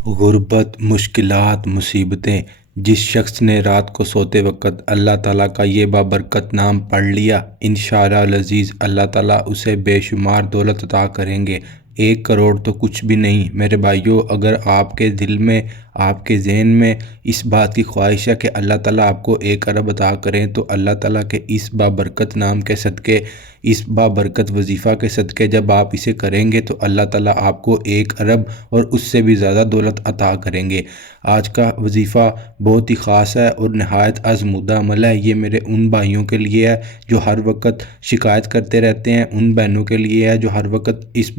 غربت، مشکلات، مصیبتیں۔ جس شخص نے رات کو سوتے وقت اللہ تعالیٰ کا یہ بابرکت نام پڑھ لیا، انشاءاللہ العزیز اللہ تعالیٰ اسے بے شمار دولت عطا کریں گے۔ 1 کروڑ تو کچھ بھی نہیں میرے بھائیوں۔ اگر آپ کے دل میں، آپ کے ذہن میں اس بات کی خواہش ہے کہ اللہ تعالیٰ آپ کو 1 ارب عطا کریں، تو اللہ تعالیٰ کے اس بابرکت نام کے صدقے، اس بابرکت وظیفہ کے صدقے جب آپ اسے کریں گے تو اللہ تعالیٰ آپ کو 1 ارب اور اس سے بھی زیادہ دولت عطا کریں گے۔ آج کا وظیفہ بہت ہی خاص ہے اور نہایت آزمودہ عمل ہے۔ یہ میرے ان بھائیوں کے لیے ہے جو ہر وقت شکایت کرتے رہتے ہیں، ان بہنوں کے لیے ہے جو ہر وقت اس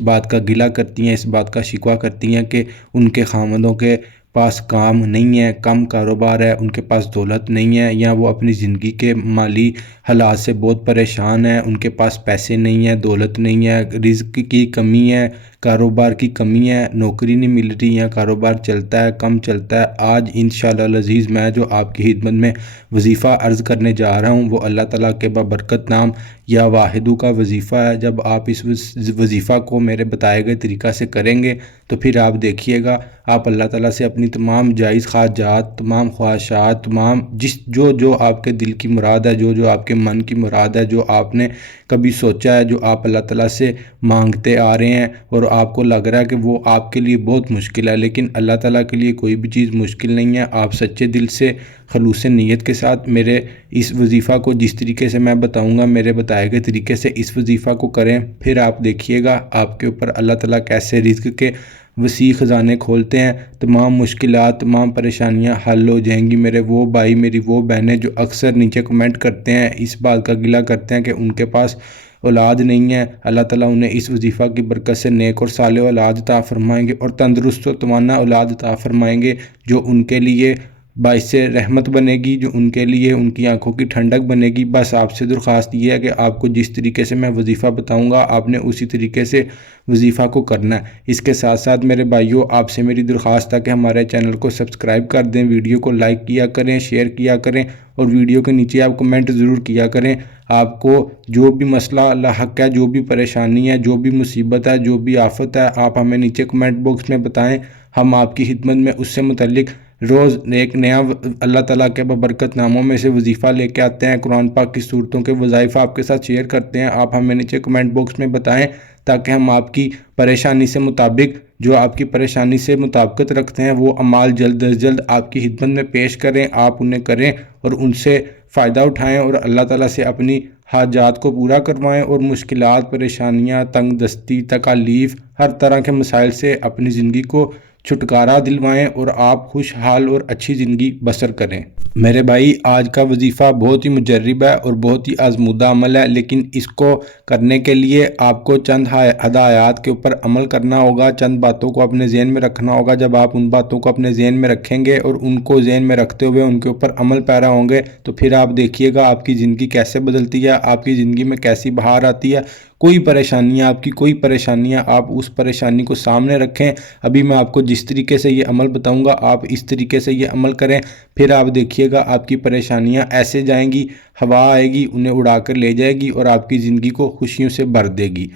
بات کا گلہ کرتی ہیں، اس بات کا شکوہ کرتی ہیں کہ ان کے خامندوں کے پاس کام نہیں ہے، کم کاروبار ہے، ان کے پاس دولت نہیں ہے، یا وہ اپنی زندگی کے مالی حالات سے بہت پریشان ہیں، ان کے پاس پیسے نہیں ہیں، دولت نہیں ہے، رزق کی کمی ہے، کاروبار کی کمی ہے، نوکری نہیں مل رہی، یا کاروبار چلتا ہے کم چلتا ہے۔ آج انشاءاللہ العزیز میں جو آپ کی خدمت میں وظیفہ عرض کرنے جا رہا ہوں وہ اللہ تعالیٰ کے بابرکت نام یا واحدو کا وظیفہ ہے۔ جب آپ اس وظیفہ کو میرے بتائے گئے طریقہ سے کریں گے تو پھر آپ دیکھیے گا، آپ اللہ تعالیٰ سے اپنی تمام جائز حاجات، تمام خواہشات، تمام جو آپ کے دل کی مراد ہے، جو آپ کے من کی مراد ہے، جو آپ نے کبھی سوچا ہے، جو آپ اللہ تعالیٰ سے مانگتے آ رہے ہیں اور آپ کو لگ رہا ہے کہ وہ آپ کے لیے بہت مشکل ہے، لیکن اللہ تعالیٰ کے لیے کوئی بھی چیز مشکل نہیں ہے۔ آپ سچے دل سے، خلوص نیت کے ساتھ میرے اس وظیفہ کو جس طریقے سے میں بتاؤں گا، میرے بتائے گئے طریقے سے اس وظیفہ کو کریں، پھر آپ دیکھیے گا آپ کے اوپر اللہ تعالیٰ کیسے رزق کے وسیع خزانے کھولتے ہیں۔ تمام مشکلات، تمام پریشانیاں حل ہو جائیں گی۔ میرے وہ بھائی، میری وہ بہنیں جو اکثر نیچے کمنٹ کرتے ہیں، اس بات کا گلہ کرتے ہیں کہ ان کے پاس اولاد نہیں ہے، اللہ تعالیٰ انہیں اس وظیفہ کی برکت سے نیک اور صالح اولاد عطا فرمائیں گے اور تندرست و توانا اولاد عطا فرمائیں گے، جو ان کے لیے باعث رحمت بنے گی، جو ان کے لیے ان کی آنکھوں کی ٹھنڈک بنے گی۔ بس آپ سے درخواست یہ ہے کہ آپ کو جس طریقے سے میں وظیفہ بتاؤں گا آپ نے اسی طریقے سے وظیفہ کو کرنا ہے۔ اس کے ساتھ ساتھ میرے بھائیوں، آپ سے میری درخواست ہے کہ ہمارے چینل کو سبسکرائب کر دیں، ویڈیو کو لائک کیا کریں، شیئر کیا کریں، اور ویڈیو کے نیچے آپ کمنٹ ضرور کیا کریں۔ آپ کو جو بھی مسئلہ لاحق ہے، جو بھی پریشانی ہے، جو بھی مصیبت ہے، جو بھی آفت ہے، آپ ہمیں نیچے کمنٹ باکس میں بتائیں۔ ہم آپ کی خدمت میں اس سے متعلق روز ایک نیا اللہ تعالیٰ کے بابرکت ناموں میں سے وظیفہ لے کے آتے ہیں، قرآن پاک کی صورتوں کے وظائف آپ کے ساتھ شیئر کرتے ہیں۔ آپ ہمیں نیچے کمنٹ باکس میں بتائیں تاکہ ہم آپ کی پریشانی سے مطابق، جو آپ کی پریشانی سے مطابقت رکھتے ہیں، وہ اعمال جلد از جلد آپ کی خدمت میں پیش کریں، آپ انہیں کریں اور ان سے فائدہ اٹھائیں اور اللہ تعالیٰ سے اپنی حاجات کو پورا کروائیں، اور مشکلات، پریشانیاں، تنگ دستی، تکالیف، ہر طرح کے مسائل سے اپنی زندگی کو چھٹکارا دلوائیں اور آپ خوشحال اور اچھی زندگی بسر کریں۔ میرے بھائی، آج کا وظیفہ بہت ہی مجرب ہے اور بہت ہی آزمودہ عمل ہے، لیکن اس کو کرنے کے لیے آپ کو چند ہدایات کے اوپر عمل کرنا ہوگا، چند باتوں کو اپنے ذہن میں رکھنا ہوگا۔ جب آپ ان باتوں کو اپنے ذہن میں رکھیں گے اور ان کو ذہن میں رکھتے ہوئے ان کے اوپر عمل پیرا ہوں گے تو پھر آپ دیکھیے گا آپ کی زندگی کیسے بدلتی ہے، آپ کی زندگی میں کیسی بہار آتی ہے۔ کوئی پریشانیاں، آپ کی کوئی پریشانیاں، آپ اس پریشانی کو سامنے رکھیں۔ ابھی میں آپ کو جس طریقے سے یہ عمل بتاؤں گا آپ اس طریقے سے یہ عمل کریں، پھر آپ دیکھیے گا آپ کی پریشانیاں ایسے جائیں گی، ہوا آئے گی انہیں اڑا کر لے جائے گی اور آپ کی زندگی کو خوشیوں سے بھر دے گی۔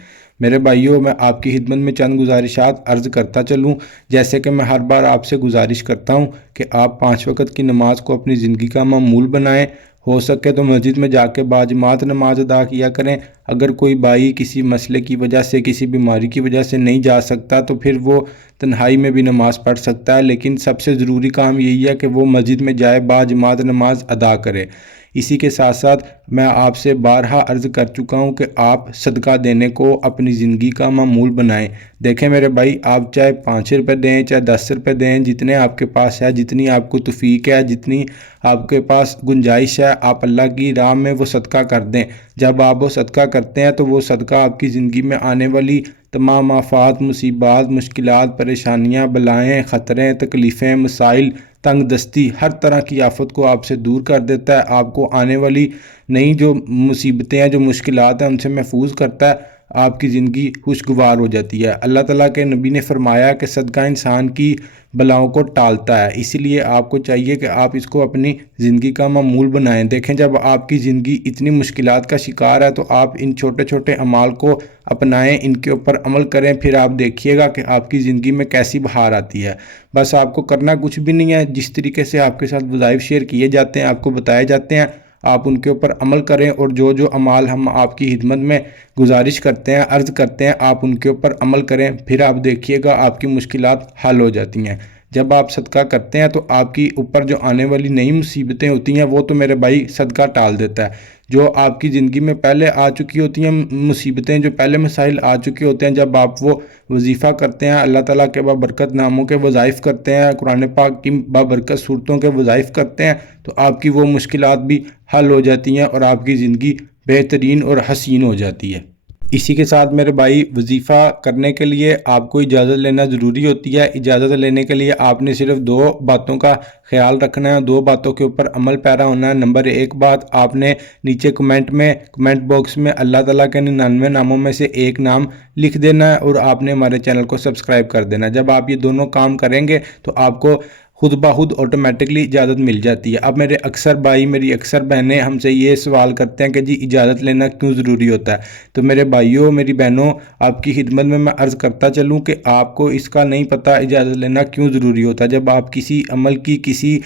میرے بھائیوں، میں آپ کی خدمت میں چند گزارشات عرض کرتا چلوں، جیسے کہ میں ہر بار آپ سے گزارش کرتا ہوں کہ آپ 5 وقت کی نماز کو اپنی زندگی کا معمول بنائیں۔ ہو سکے تو مسجد میں جا کے باجماعت نماز ادا کیا کریں۔ اگر کوئی بھائی کسی مسئلے کی وجہ سے، کسی بیماری کی وجہ سے نہیں جا سکتا تو پھر وہ تنہائی میں بھی نماز پڑھ سکتا ہے، لیکن سب سے ضروری کام یہی ہے کہ وہ مسجد میں جائے، باجماعت نماز ادا کرے۔ اسی کے ساتھ ساتھ میں آپ سے بارہا عرض کر چکا ہوں کہ آپ صدقہ دینے کو اپنی زندگی کا معمول بنائیں۔ دیکھیں میرے بھائی، آپ چاہے 5 روپے دیں، چاہے 10 روپے دیں، جتنے آپ کے پاس ہے، جتنی آپ کو توفیق ہے، جتنی آپ کے پاس گنجائش ہے، آپ اللہ کی راہ میں وہ صدقہ کر دیں۔ جب آپ وہ صدقہ کرتے ہیں تو وہ صدقہ آپ کی زندگی میں آنے والی تمام آفات، مصیبات، مشکلات، پریشانیاں، بلائیں، خطریں، تکلیفیں، مسائل، تنگ دستی، ہر طرح کی آفت کو آپ سے دور کر دیتا ہے۔ آپ کو آنے والی نئی جو مصیبتیں ہیں، جو مشکلات ہیں، ان سے محفوظ کرتا ہے۔ آپ کی زندگی خوشگوار ہو جاتی ہے۔ اللہ تعالیٰ کے نبی نے فرمایا کہ صدقہ انسان کی بلاؤں کو ٹالتا ہے، اسی لیے آپ کو چاہیے کہ آپ اس کو اپنی زندگی کا معمول بنائیں۔ دیکھیں جب آپ کی زندگی اتنی مشکلات کا شکار ہے تو آپ ان چھوٹے چھوٹے اعمال کو اپنائیں، ان کے اوپر عمل کریں، پھر آپ دیکھیے گا کہ آپ کی زندگی میں کیسی بہار آتی ہے۔ بس آپ کو کرنا کچھ بھی نہیں ہے، جس طریقے سے آپ کے ساتھ وظائف شیئر کیے جاتے ہیں، آپ کو بتائے جاتے ہیں، آپ ان کے اوپر عمل کریں، اور جو جو اعمال ہم آپ کی خدمت میں گزارش کرتے ہیں، عرض کرتے ہیں، آپ ان کے اوپر عمل کریں، پھر آپ دیکھیے گا آپ کی مشکلات حل ہو جاتی ہیں۔ جب آپ صدقہ کرتے ہیں تو آپ کی اوپر جو آنے والی نئی مصیبتیں ہوتی ہیں وہ تو میرے بھائی صدقہ ٹال دیتا ہے۔ جو آپ کی زندگی میں پہلے آ چکی ہوتی ہیں مصیبتیں، جو پہلے مسائل آ چکے ہوتے ہیں، جب آپ وہ وظیفہ کرتے ہیں، اللہ تعالیٰ کے بابرکت ناموں کے وظائف کرتے ہیں، قرآن پاک کی بابرکت صورتوں کے وظائف کرتے ہیں، تو آپ کی وہ مشکلات بھی حل ہو جاتی ہیں اور آپ کی زندگی بہترین اور حسین ہو جاتی ہے۔ اسی کے ساتھ میرے بھائی وظیفہ کرنے کے لیے آپ کو اجازت لینا ضروری ہوتی ہے۔ اجازت لینے کے لیے آپ نے صرف 2 باتوں کا خیال رکھنا ہے، 2 باتوں کے اوپر عمل پیرا ہونا ہے۔ نمبر 1 بات، آپ نے نیچے کمنٹ باکس میں اللہ تعالیٰ کے 99 ناموں میں سے ایک نام لکھ دینا ہے، اور آپ نے ہمارے چینل کو سبسکرائب کر دینا ہے۔ جب آپ یہ دونوں کام کریں گے تو آپ کو خود بخود آٹومیٹکلی اجازت مل جاتی ہے۔ اب میرے اکثر بھائی، میری اکثر بہنیں ہم سے یہ سوال کرتے ہیں کہ جی اجازت لینا کیوں ضروری ہوتا ہے؟ تو میرے بھائیوں، میری بہنوں، آپ کی خدمت میں عرض کرتا چلوں کہ آپ کو اس کا نہیں پتہ اجازت لینا کیوں ضروری ہوتا ہے۔ جب آپ کسی عمل کی، کسی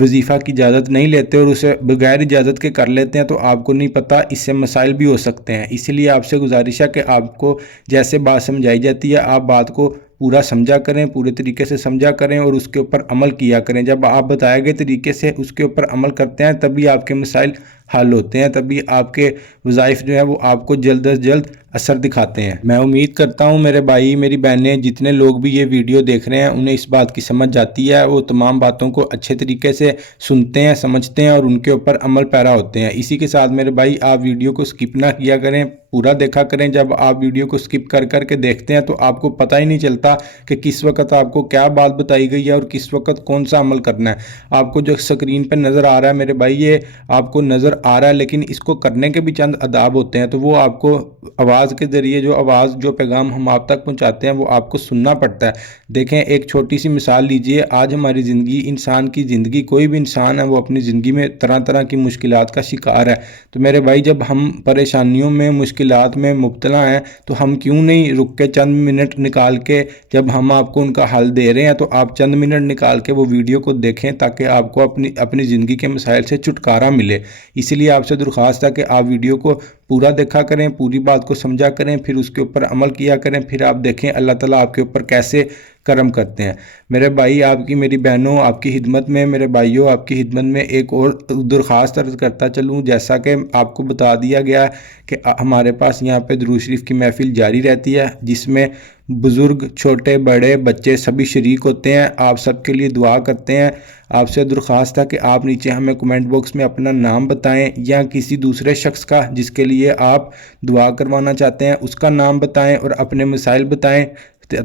وظیفہ کی اجازت نہیں لیتے اور اسے بغیر اجازت کے کر لیتے ہیں تو آپ کو نہیں پتہ اس سے مسائل بھی ہو سکتے ہیں۔ اس لیے آپ سے گزارش ہے کہ آپ کو جیسے بات سمجھائی جاتی ہے آپ بات کو پورا سمجھا کریں، پورے طریقے سے سمجھا کریں اور اس کے اوپر عمل کیا کریں۔ جب آپ بتائے گئے طریقے سے اس کے اوپر عمل کرتے ہیں تبھی آپ کے مسائل حل ہوتے ہیں، تبھی آپ کے وظائف جو ہیں وہ آپ کو جلد از جلد اثر دکھاتے ہیں۔ میں امید کرتا ہوں میرے بھائی، میری بہنیں، جتنے لوگ بھی یہ ویڈیو دیکھ رہے ہیں انہیں اس بات کی سمجھ جاتی ہے، وہ تمام باتوں کو اچھے طریقے سے سنتے ہیں، سمجھتے ہیں اور ان کے اوپر عمل پیرا ہوتے ہیں۔ اسی کے ساتھ میرے بھائی آپ ویڈیو کو سکپ نہ کیا کریں، پورا دیکھا کریں۔ جب آپ ویڈیو کو سکپ کر کے دیکھتے ہیں تو آپ کو پتہ ہی نہیں چلتا کہ کس وقت آپ کو کیا بات بتائی گئی ہے اور کس وقت کون سا عمل کرنا ہے۔ آپ کو جو سکرین پہ نظر آ رہا ہے میرے بھائی، یہ آپ کو نظر آ رہا ہے، لیکن اس کو کرنے کے بھی چند آداب ہوتے ہیں، تو وہ آپ کو آواز کے ذریعے جو پیغام ہم آپ تک پہنچاتے ہیں وہ آپ کو سننا پڑتا ہے۔ دیکھیں ایک چھوٹی سی مثال لیجئے، آج ہماری زندگی، انسان کی زندگی، کوئی بھی انسان ہے وہ اپنی زندگی میں طرح طرح کی مشکلات کا شکار ہے۔ تو میرے بھائی جب ہم پریشانیوں میں، مشکلات میں مبتلا ہیں تو ہم کیوں نہیں رک کے چند منٹ نکال کے، جب ہم آپ کو ان کا حل دے رہے ہیں تو آپ چند منٹ نکال کے وہ ویڈیو کو دیکھیں تاکہ آپ کو اپنی زندگی کے مسائل سے چھٹکارا ملے۔ اسی لیے آپ سے درخواست ہے کہ آپ ویڈیو کو پورا دیکھا کریں، پوری بات کو سمجھا کریں، پھر اس کے اوپر عمل کیا کریں، پھر آپ دیکھیں اللہ تعالیٰ آپ کے اوپر کیسے کرم کرتے ہیں۔ میرے بھائی، آپ کی، میری بہنوں، آپ کی خدمت میں، میرے بھائیوں، آپ کی خدمت میں ایک اور درخواست عرض کرتا چلوں۔ جیسا کہ آپ کو بتا دیا گیا ہے کہ ہمارے پاس یہاں پہ درود شریف کی محفل جاری رہتی ہے، جس میں بزرگ، چھوٹے، بڑے، بچے سبھی شریک ہوتے ہیں۔ آپ سب کے لیے دعا کرتے ہیں۔ آپ سے درخواست ہے کہ آپ نیچے ہمیں کمنٹ باکس میں اپنا نام بتائیں، یا کسی دوسرے شخص کا جس کے لیے آپ دعا کروانا چاہتے ہیں اس کا نام بتائیں اور اپنے مسائل بتائیں،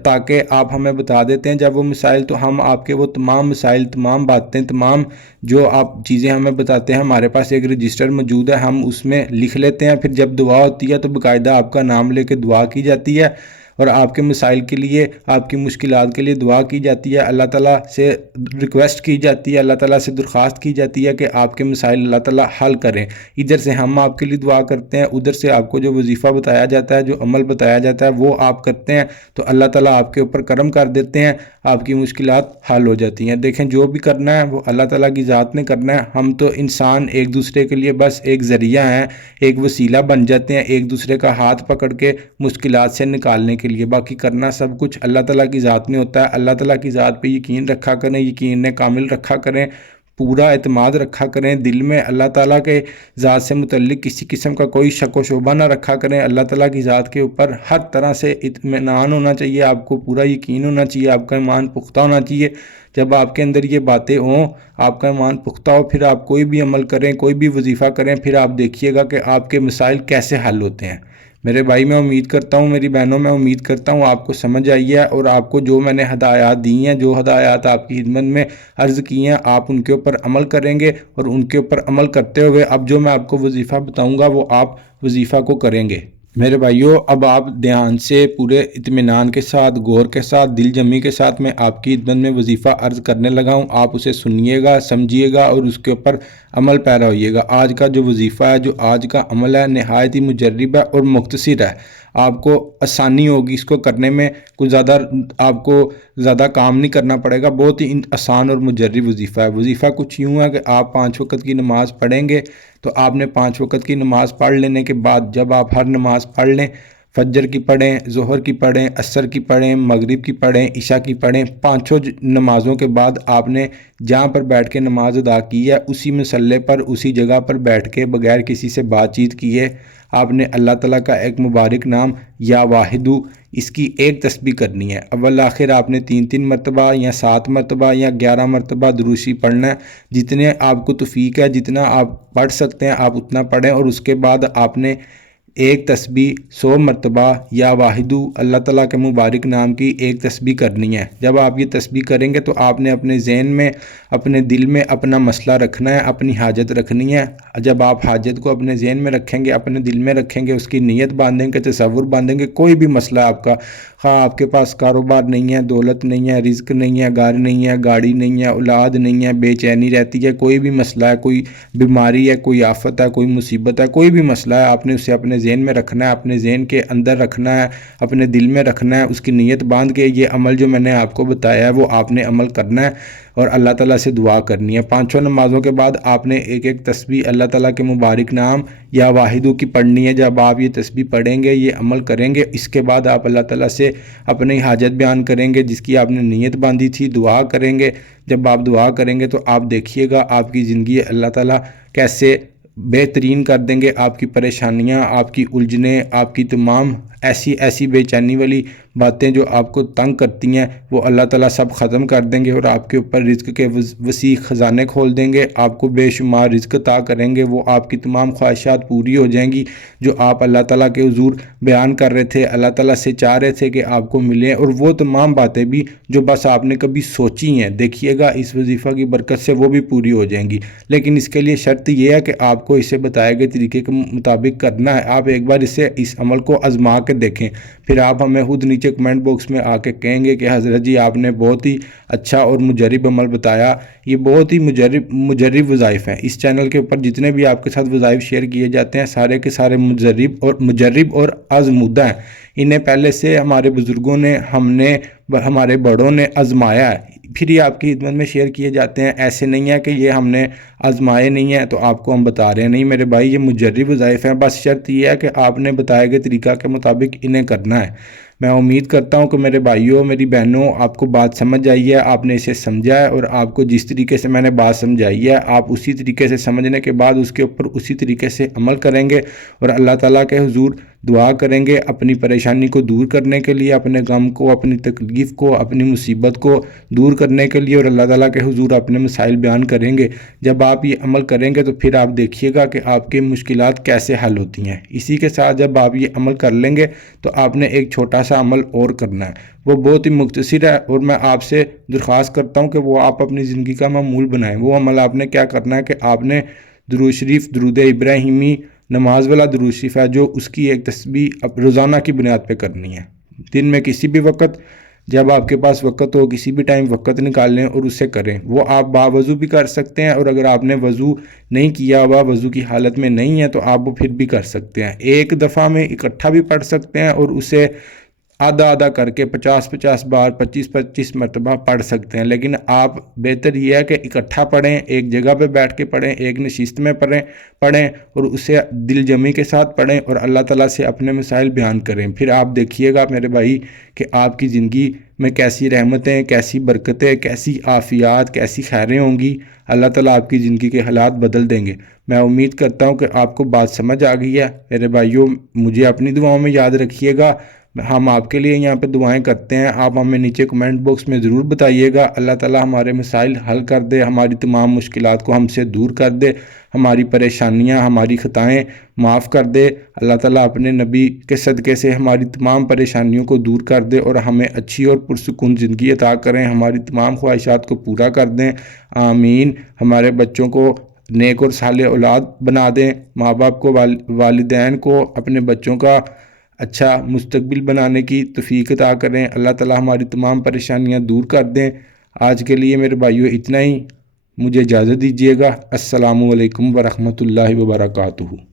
تاکہ آپ ہمیں بتا دیتے ہیں جب وہ مسائل، تو ہم آپ کے وہ تمام مسائل، تمام باتیں، تمام جو آپ چیزیں ہمیں بتاتے ہیں، ہمارے پاس ایک رجسٹر موجود ہے، ہم اس میں لکھ لیتے ہیں۔ پھر جب دعا ہوتی ہے تو باقاعدہ آپ کا نام لے کے دعا کی جاتی ہے اور آپ کے مسائل کے لیے، آپ کی مشکلات کے لیے دعا کی جاتی ہے۔ اللہ تعالیٰ سے ریکویسٹ کی جاتی ہے، اللہ تعالیٰ سے درخواست کی جاتی ہے کہ آپ کے مسائل اللہ تعالیٰ حل کریں۔ ادھر سے ہم آپ کے لیے دعا کرتے ہیں، ادھر سے آپ کو جو وظیفہ بتایا جاتا ہے، جو عمل بتایا جاتا ہے وہ آپ کرتے ہیں، تو اللہ تعالیٰ آپ کے اوپر کرم کر دیتے ہیں، آپ کی مشکلات حل ہو جاتی ہیں۔ دیکھیں جو بھی کرنا ہے وہ اللہ تعالیٰ کی ذات نے کرنا ہے، ہم تو انسان ایک دوسرے کے لیے بس ایک ذریعہ ہیں، ایک وسیلہ بن جاتے ہیں، ایک دوسرے کا ہاتھ پکڑ کے مشکلات سے نکالنے کے لیے۔ باقی کرنا سب کچھ اللہ تعالیٰ کی ذات میں ہوتا ہے۔ اللہ تعالیٰ کی ذات پہ یقین رکھا کریں، یقین کامل رکھا کریں، پورا اعتماد رکھا کریں، دل میں اللہ تعالیٰ کے ذات سے متعلق کسی قسم کا کوئی شک و شبہ نہ رکھا کریں۔ اللہ تعالیٰ کی ذات کے اوپر ہر طرح سے اطمینان ہونا چاہیے، آپ کو پورا یقین ہونا چاہیے، آپ کا ایمان پختہ ہونا چاہیے۔ جب آپ کے اندر یہ باتیں ہوں، آپ کا ایمان پختہ ہو، پھر آپ کوئی بھی عمل کریں، کوئی بھی وظیفہ کریں، پھر آپ دیکھیے گا کہ آپ کے مسائل کیسے حل ہوتے ہیں۔ میرے بھائی میں امید کرتا ہوں، میری بہنوں میں امید کرتا ہوں آپ کو سمجھ آئی ہے، اور آپ کو جو میں نے ہدایات دی ہیں، جو ہدایات آپ کی خدمت میں عرض کی ہیں، آپ ان کے اوپر عمل کریں گے، اور ان کے اوپر عمل کرتے ہوئے اب جو میں آپ کو وظیفہ بتاؤں گا وہ آپ وظیفہ کو کریں گے۔ میرے بھائیوں، اب آپ دھیان سے پورے اطمینان کے ساتھ، غور کے ساتھ، دل جمی کے ساتھ میں آپ کی خدمت میں وظیفہ عرض کرنے لگا ہوں۔ آپ اسے سنیے گا، سمجھیے گا اور اس کے اوپر عمل پیرا ہوئیے گا۔ آج کا جو وظیفہ ہے، جو آج کا عمل ہے، نہایت ہی مجرب ہے اور مختصر ہے۔ آپ کو آسانی ہوگی اس کو کرنے میں، کچھ زیادہ آپ کو زیادہ کام نہیں کرنا پڑے گا۔ بہت ہی آسان اور مجرب وظیفہ ہے۔ وظیفہ کچھ یوں ہے کہ آپ 5 وقت کی نماز پڑھیں گے، تو آپ نے 5 وقت کی نماز پڑھ لینے کے بعد جب آپ ہر نماز پڑھ لیں، فجر کی پڑھیں، ظہر کی پڑھیں، عصر کی پڑھیں، مغرب کی پڑھیں، عشاء کی پڑھیں، پانچوں نمازوں کے بعد آپ نے جہاں پر بیٹھ کے نماز ادا کی ہے، اسی مصلے پر، اسی جگہ پر بیٹھ کے بغیر کسی سے بات چیت کیے آپ نے اللہ تعالیٰ کا ایک مبارک نام یا واحدو، اس کی ایک تسبیح کرنی ہے۔ اول آخر آپ نے 3 مرتبہ یا 7 مرتبہ یا 11 مرتبہ دروشی پڑھنا ہے۔ جتنے آپ کو توفیق ہے، جتنا آپ پڑھ سکتے ہیں آپ اتنا پڑھیں، اور اس کے بعد آپ نے ایک تسبیح 100 مرتبہ یا واحدو، اللہ تعالیٰ کے مبارک نام کی ایک تسبیح کرنی ہے۔ جب آپ یہ تسبیح کریں گے تو آپ نے اپنے ذہن میں، اپنے دل میں اپنا مسئلہ رکھنا ہے، اپنی حاجت رکھنی ہے۔ جب آپ حاجت کو اپنے ذہن میں رکھیں گے، اپنے دل میں رکھیں گے، اس کی نیت باندھیں گے، تصور باندھیں گے، کوئی بھی مسئلہ آپ کا، خواہ آپ کے پاس کاروبار نہیں ہے، دولت نہیں ہے، رزق نہیں ہے، گھر نہیں ہے، گاڑی نہیں ہے، اولاد نہیں ہے، بے چینی رہتی ہے، کوئی بھی مسئلہ ہے، کوئی بیماری ہے، کوئی آفت ہے، کوئی مصیبت ہے، کوئی بھی مسئلہ ہے، آپ نے اسے اپنے ذہن میں رکھنا ہے، اپنے ذہن کے اندر رکھنا ہے، اپنے دل میں رکھنا ہے، اس کی نیت باندھ کے یہ عمل جو میں نے آپ کو بتایا ہے وہ آپ نے عمل کرنا ہے اور اللہ تعالیٰ سے دعا کرنی ہے۔ 5 نمازوں کے بعد آپ نے ایک ایک تسبیح اللہ تعالیٰ کے مبارک نام یا واحدو کی پڑھنی ہے۔ جب آپ یہ تسبیح پڑھیں گے، یہ عمل کریں گے، اس کے بعد آپ اللہ تعالیٰ سے اپنی حاجت بیان کریں گے، جس کی آپ نے نیت باندھی تھی، دعا کریں گے۔ جب آپ دعا کریں گے تو آپ دیکھیے گا آپ کی زندگی اللہ تعالیٰ کیسے بہترین کر دیں گے۔ آپ کی پریشانیاں، آپ کی الجھنیں، آپ کی تمام ایسی بے چینی والی باتیں جو آپ کو تنگ کرتی ہیں، وہ اللہ تعالیٰ سب ختم کر دیں گے اور آپ کے اوپر رزق کے وسیع خزانے کھول دیں گے۔ آپ کو بے شمار رزق عطا کریں گے، وہ آپ کی تمام خواہشات پوری ہو جائیں گی جو آپ اللہ تعالیٰ کے حضور بیان کر رہے تھے، اللہ تعالیٰ سے چاہ رہے تھے کہ آپ کو ملیں، اور وہ تمام باتیں بھی جو بس آپ نے کبھی سوچی ہیں، دیکھیے گا اس وظیفہ کی برکت سے وہ بھی پوری ہو جائیں گی۔ لیکن اس کے لیے شرط یہ ہے کہ آپ کو اسے بتائے گئے طریقے کے مطابق کرنا ہے۔ آپ ایک بار اس عمل کو آزما کے دیکھیں، پھر آپ ہمیں خود نیچے کمنٹ باکس میں آ کے کہیں گے کہ حضرت جی آپ نے بہت ہی اچھا اور مجرب عمل بتایا۔ یہ بہت ہی مجرب وظائف ہیں۔ اس چینل کے اوپر جتنے بھی آپ کے ساتھ وظائف شیئر کیے جاتے ہیں، سارے کے سارے مجرب اور آزمودہ ہیں۔ انہیں پہلے سے ہمارے بزرگوں نے، ہمارے بڑوں نے آزمایا ہے، پھر یہ آپ کی خدمت میں شیئر کیے جاتے ہیں۔ ایسے نہیں ہے کہ یہ ہم نے آزمائے نہیں ہیں تو آپ کو ہم بتا رہے ہیں، نہیں میرے بھائی، یہ مجرب وظائف ہیں۔ بس شرط یہ ہے کہ آپ نے بتائے گئے طریقہ کے مطابق انہیں کرنا ہے۔ میں امید کرتا ہوں کہ میرے بھائیوں، میری بہنوں، آپ کو بات سمجھ آئی ہے، آپ نے اسے سمجھا ہے، اور آپ کو جس طریقے سے میں نے بات سمجھائی ہے، آپ اسی طریقے سے سمجھنے کے بعد اس کے اوپر اسی طریقے سے عمل کریں گے اور اللہ تعالیٰ کے حضور دعا کریں گے اپنی پریشانی کو دور کرنے کے لیے، اپنے غم کو، اپنی تکلیف کو، اپنی مصیبت کو دور کرنے کے لیے، اور اللہ تعالیٰ کے حضور اپنے مسائل بیان کریں گے۔ جب آپ یہ عمل کریں گے تو پھر آپ دیکھیے گا کہ آپ کی مشکلات کیسے حل ہوتی ہیں۔ اسی کے ساتھ جب آپ یہ عمل کر لیں گے تو آپ نے ایک چھوٹا سا عمل اور کرنا ہے، وہ بہت ہی مختصر ہے، اور میں آپ سے درخواست کرتا ہوں کہ وہ آپ اپنی زندگی کا معمول بنائیں۔ وہ عمل آپ نے کیا کرنا ہے کہ آپ نے درود شریف، درود ابراہیمی، نماز والا درود شریف ہے جو، اس کی ایک تسبیح روزانہ کی بنیاد پہ کرنی ہے۔ دن میں کسی بھی وقت، جب آپ کے پاس وقت ہو، کسی بھی ٹائم وقت نکال لیں اور اسے کریں۔ وہ آپ باوضو بھی کر سکتے ہیں، اور اگر آپ نے وضو نہیں کیا ہوا، وضو کی حالت میں نہیں ہے، تو آپ وہ پھر بھی کر سکتے ہیں۔ ایک دفعہ میں اکٹھا بھی پڑھ سکتے ہیں اور اسے آدھا آدھا کر کے 50 بار 25 مرتبہ پڑھ سکتے ہیں، لیکن آپ بہتر یہ ہے کہ اکٹھا پڑھیں، ایک جگہ پہ بیٹھ کے پڑھیں، ایک نشست میں پڑھیں اور اسے دل جمی کے ساتھ پڑھیں اور اللہ تعالیٰ سے اپنے مسائل بیان کریں۔ پھر آپ دیکھیے گا میرے بھائی کہ آپ کی زندگی میں کیسی رحمتیں، کیسی برکتیں، کیسی عافیات، کیسی خیریں ہوں گی۔ اللہ تعالیٰ آپ کی زندگی کے حالات بدل دیں گے۔ میں امید کرتا ہوں کہ آپ کو بات سمجھ آ گئی ہے۔ میرے بھائیوں، مجھے اپنی دعاؤں میں یاد رکھیے گا، ہم آپ کے لیے یہاں پہ دعائیں کرتے ہیں۔ آپ ہمیں نیچے کمنٹ باکس میں ضرور بتائیے گا۔ اللہ تعالیٰ ہمارے مسائل حل کر دے، ہماری تمام مشکلات کو ہم سے دور کر دے، ہماری پریشانیاں، ہماری خطائیں معاف کر دے۔ اللہ تعالیٰ اپنے نبی کے صدقے سے ہماری تمام پریشانیوں کو دور کر دے اور ہمیں اچھی اور پرسکون زندگی عطا کریں، ہماری تمام خواہشات کو پورا کر دیں۔ آمین۔ ہمارے بچوں کو نیک اور صالح اولاد بنا دیں، ماں باپ کو والدین کو اپنے بچوں کا اچھا مستقبل بنانے کی توفیق عطا کریں۔ اللہ تعالی ہماری تمام پریشانیاں دور کر دیں۔ آج کے لیے میرے بھائیو اتنا ہی، مجھے اجازت دیجیے گا۔ السلام علیکم ورحمۃ اللہ وبرکاتہ۔